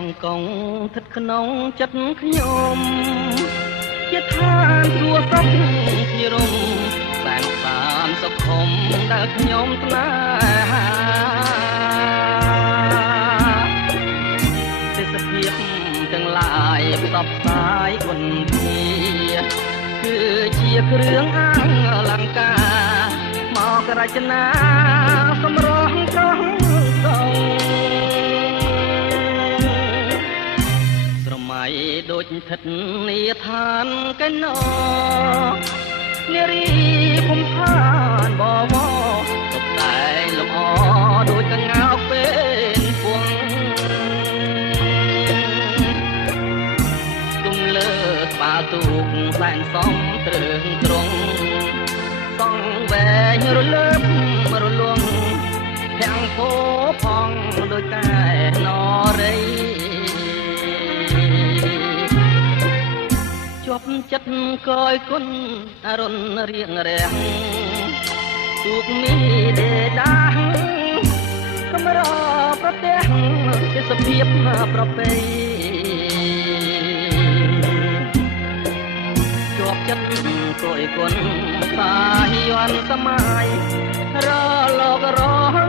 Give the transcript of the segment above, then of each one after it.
ងកងថិតក្នុងចិត្តខ្ញុំជាឋានសួគ៌សុខជារំតែងសានសុខុមដែលខ្ញុំស្នេហាទេសភាពទាំងឡាយផ្សព្វផ្សាយគុណធាគឺជាគ្រឿងអលង្ការមករចនាសម្រស់ត្រង់កងស្រមៃដូចថិតនីឋានកែណោនារីភូមិឋានបវរតុបតែងលម្អដូចកង្កោកពេលពួងទុំលើក្បាលទូកសែនសំត្រឹងត្រង់សងវែងរលើបរលងទាំងពោផងដូចកែនរីជាប់ចិត្តកយគុណអរុនរៀងរាំងទូកមីដេដាកំរប្រទេសទេសភាពប្រពៃជាប់ចិត្តកយគុណសាយ័នសម័យរលករ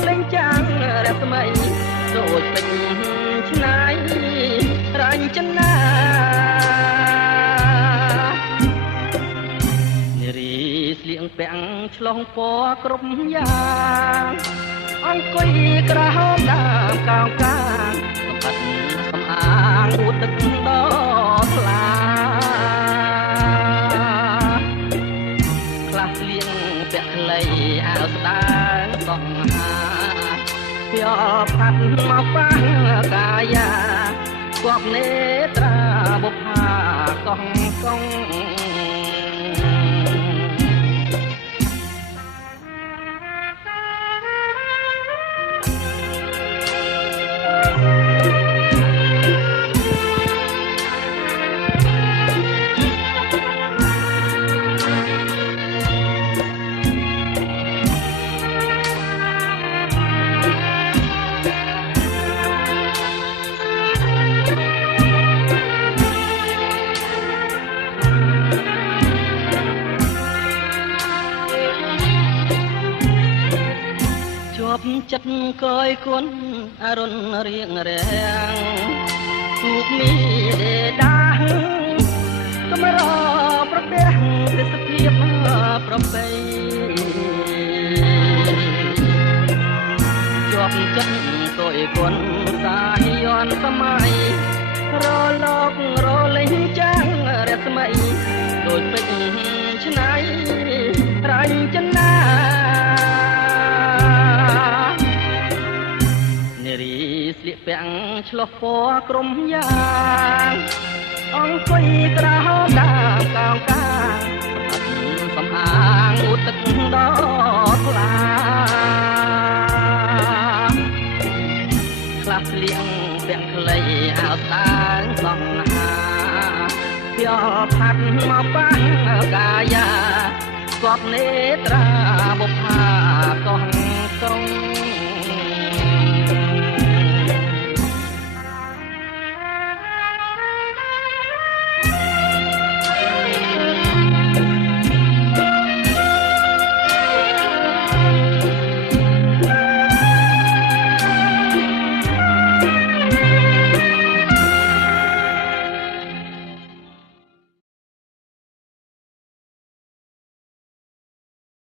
លេងចាំងរស្មីដូចពេញឆ្នៃរញ្ចនាស្លៀងពាក់ឆ្លងពណ៌គ្រប់យ៉ាងអង្គុយក្រហមដើមកោងកាងសម្បត្តិសំអាងអួតទឹកដល់ថ្លាខ្លះស្លៀងពាក់ខ្លីអាវស្ដើងសង្ហាពីអផាត់មកប៉ះកាយាគប់នេត្រាបុប្ផាកងកងចិត្តកយគុណអរុនរៀងរាំងទូកមីដេដាកំរប្រទេសទេសភាពប្រពៃជាប់ចិត្តកយគុណសាយ័នសម័យរលករលេងចាំងរស្មីដូចពេជ្រឆ្នៃរញ្ចនាស្លៀកពាក់ឆ្លុះពណ៌ក្រុមយ៉ាងអង្គុយក្រហមដើមកោងកាងសំអាងអួតទឹកដល់ថ្លាខ្លះស្លៀងពាក់ខ្លីអាវស្ដើងសង្ហាពីអផាត់មកប៉ះកាយាគប់នេត្រាបុប្ផា